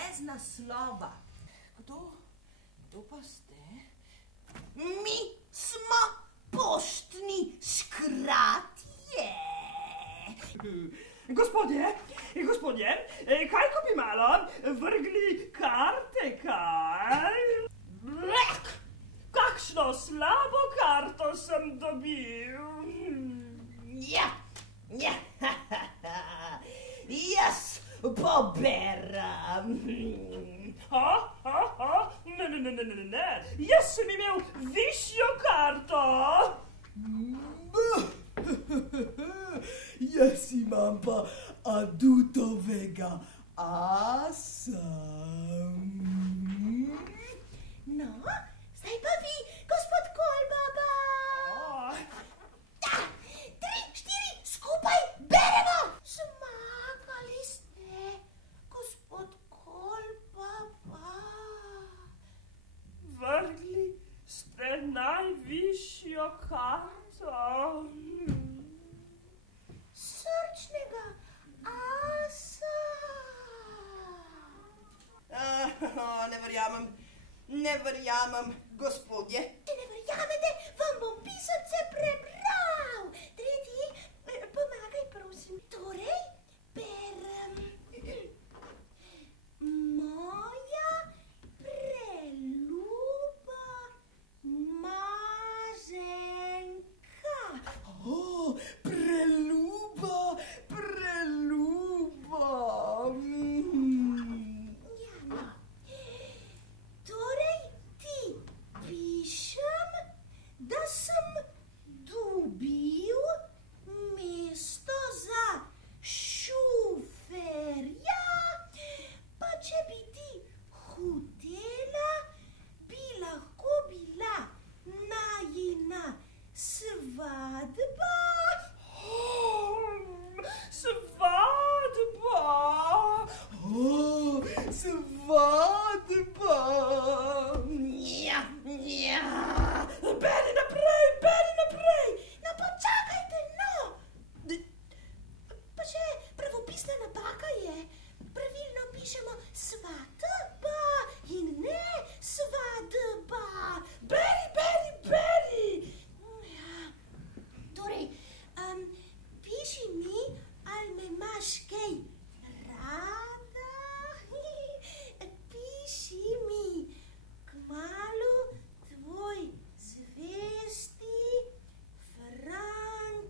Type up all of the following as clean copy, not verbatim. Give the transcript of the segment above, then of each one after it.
brez naslova. Kdo pa ste? Mi smo poštni škratje. Gospodje, kaj ko bi malo vrgli karte, kaj? Kakšno slabo karto sem dobil. Ja, jaz poberam. Ne, jaz sem imel višjo karto. Jaz imam pa adutovega asa. No, zdaj pa vi, gospod Kolbaba. 3, 4, skupaj beremo. Zmagali ste, gospod Kolbaba. Vrgli ste najvišjo karto. Srčnega asa. Ne verjamem, gospodje. Če ne verjamete, vam bom pisance prebral. Tretji, pomagaj, prosim. Torej, berem. Moja preljuba Mazenka. Preljuba. Ja, no. Torej, ti pišem, da sem dobil mesto za šuferja, pa če bi ti hotela, bi lahko bila najina svadba. Svadba. Ja. Beri naprej. No, počakajte, no. Pa še pravopisna napaka je. Pravilno pišemo svatba in ne svadba. Beri. Ja. Torej, piši mi, ali me imaš kaj rada. Piši mi, kmalu tvoj zvesti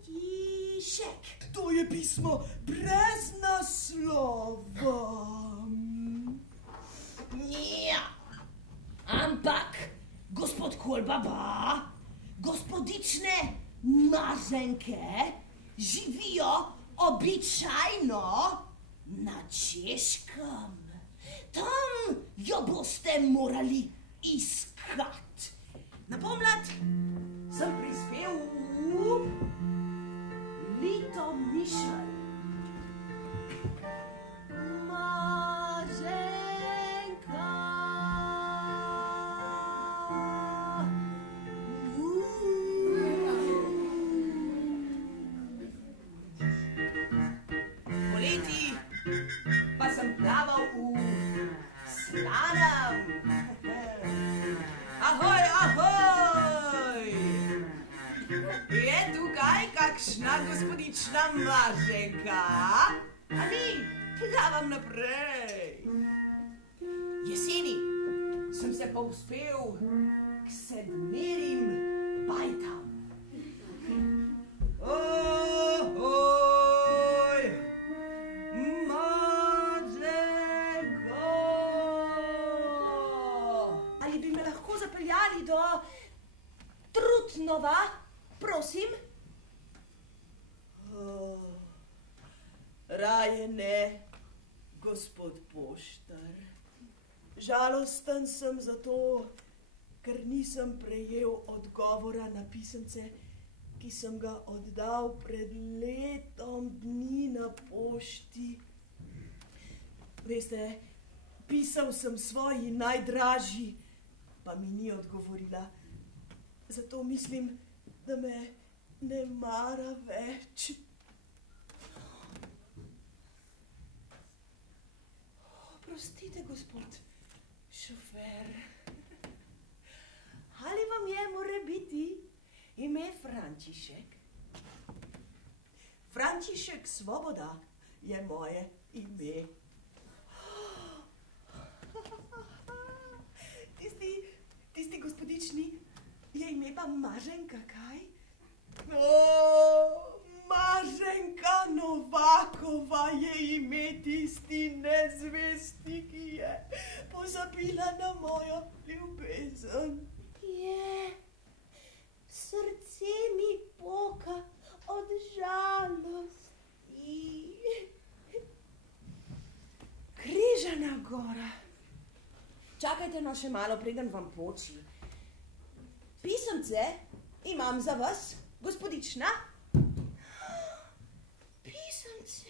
František. To je pismo brez naslova. Ja, ampak, gospod Kolbaba, gospodične Mazenke živijo običajno na Češkem. Tam jo boste morali iskati. Na pomlad sem prispel v Litomišelj. Mazenka. Poleti pa sem plaval v Slanem. Ahoj! Je tukaj kakšna gospodična Mazenka? Ali plavam naprej? Jeseni sem se pa uspel k 7 bajtam. Ohoj, Mazenka! Ali bi me lahko zapeljali do Trutnova, prosim? Raje ne, gospod poštar. Žalosten sem zato, ker nisem prejel odgovora na pisance, ki sem ga oddal pred letom dni na pošti. Veste, pisal sem svoji najdražji, pa mi ni odgovorila. Zato mislim, da me ne mara več. Oprostite, gospod šofer. Ali vam je more biti ime Frančišek? Frančišek Svoboda je moje ime. Tisti gospodični je ime pa Maženka, kaj? Maženka Novakova je ime tisti nezvesti, ki je pozabila na mojo ljubezen. Je, srce mi poka od žalosti. Križana gora. Čakajte no še malo, preden vam poči. Pisemce imam za vas, gospodična. Pisemce,